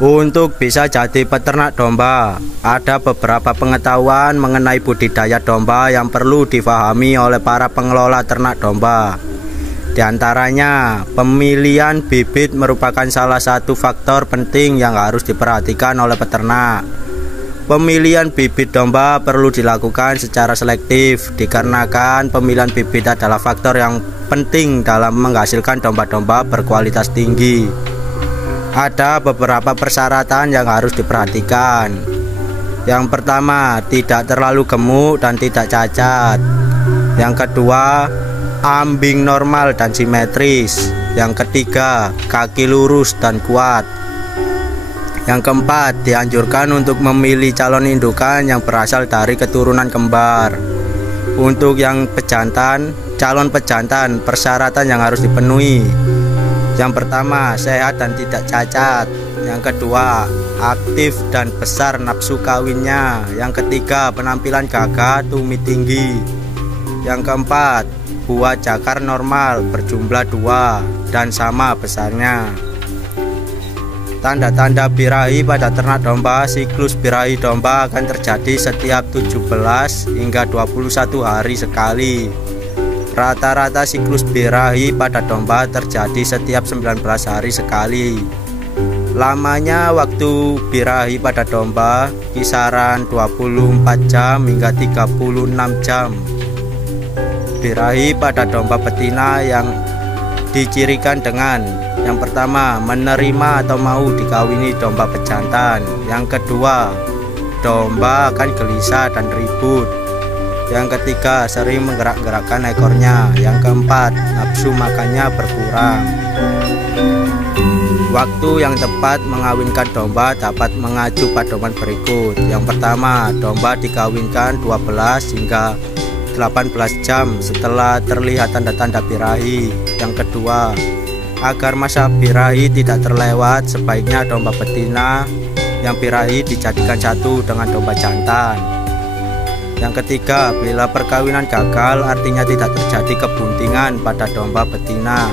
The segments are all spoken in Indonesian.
Untuk bisa jadi peternak domba, ada beberapa pengetahuan mengenai budidaya domba yang perlu difahami oleh para pengelola ternak domba. Di antaranya, pemilihan bibit merupakan salah satu faktor penting yang harus diperhatikan oleh peternak. Pemilihan bibit domba perlu dilakukan secara selektif, dikarenakan pemilihan bibit adalah faktor yang penting dalam menghasilkan domba-domba berkualitas tinggi. Ada beberapa persyaratan yang harus diperhatikan. Yang pertama, tidak terlalu gemuk dan tidak cacat. Yang kedua, ambing normal dan simetris. Yang ketiga, kaki lurus dan kuat. Yang keempat, dianjurkan untuk memilih calon indukan yang berasal dari keturunan kembar. Untuk yang pejantan, calon pejantan, persyaratan yang harus dipenuhi. Yang pertama, sehat dan tidak cacat. Yang kedua, aktif dan besar nafsu kawinnya. Yang ketiga, penampilan gagah, tumit tinggi. Yang keempat, buah cakar normal berjumlah 2 dan sama besarnya. Tanda-tanda birahi pada ternak domba. Siklus birahi domba akan terjadi setiap 17 hingga 21 hari sekali. Rata-rata siklus birahi pada domba terjadi setiap 19 hari sekali. Lamanya waktu birahi pada domba kisaran 24 jam hingga 36 jam. Birahi pada domba betina yang dicirikan dengan: yang pertama, menerima atau mau dikawini domba pejantan. Yang kedua, domba akan gelisah dan ribut. Yang ketiga, sering menggerak-gerakkan ekornya. Yang keempat, nafsu makannya berkurang. Waktu yang tepat mengawinkan domba dapat mengacu pedoman berikut. Yang pertama, domba dikawinkan 12 hingga 18 jam setelah terlihat tanda-tanda birahi. Yang kedua, agar masa birahi tidak terlewat, sebaiknya domba betina yang birahi dijadikan satu dengan domba jantan. Yang ketiga, bila perkawinan gagal, artinya tidak terjadi kebuntingan pada domba betina,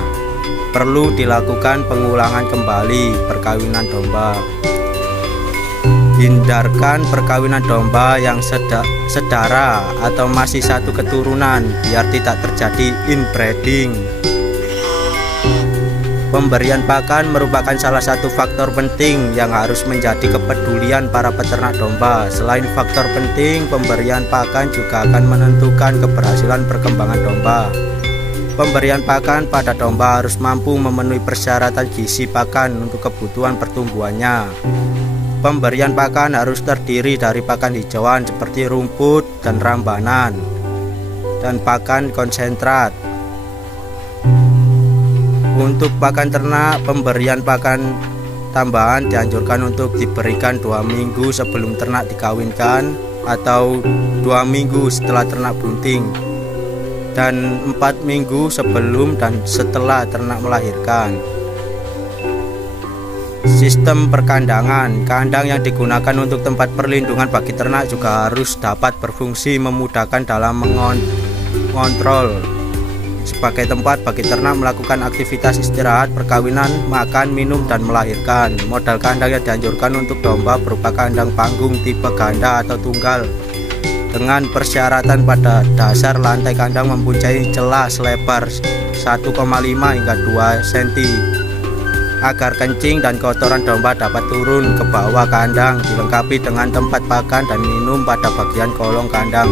perlu dilakukan pengulangan kembali perkawinan domba. Hindarkan perkawinan domba yang sedara atau masih satu keturunan biar tidak terjadi inbreeding. Pemberian pakan merupakan salah satu faktor penting yang harus menjadi kepedulian para peternak domba. Selain faktor penting, pemberian pakan juga akan menentukan keberhasilan perkembangan domba. Pemberian pakan pada domba harus mampu memenuhi persyaratan gizi pakan untuk kebutuhan pertumbuhannya. Pemberian pakan harus terdiri dari pakan hijauan seperti rumput dan rambanan, dan pakan konsentrat. Untuk pakan ternak, pemberian pakan tambahan dianjurkan untuk diberikan 2 minggu sebelum ternak dikawinkan atau 2 minggu setelah ternak bunting, dan 4 minggu sebelum dan setelah ternak melahirkan. Sistem perkandangan. Kandang yang digunakan untuk tempat perlindungan bagi ternak juga harus dapat berfungsi memudahkan dalam mengontrol sebagai tempat bagi ternak melakukan aktivitas istirahat, perkawinan, makan, minum, dan melahirkan. Model kandang yang dianjurkan untuk domba berupa kandang panggung tipe ganda atau tunggal, dengan persyaratan pada dasar lantai kandang mempunyai celah selebar 1,5 hingga 2 cm agar kencing dan kotoran domba dapat turun ke bawah kandang, dilengkapi dengan tempat pakan dan minum pada bagian kolong kandang.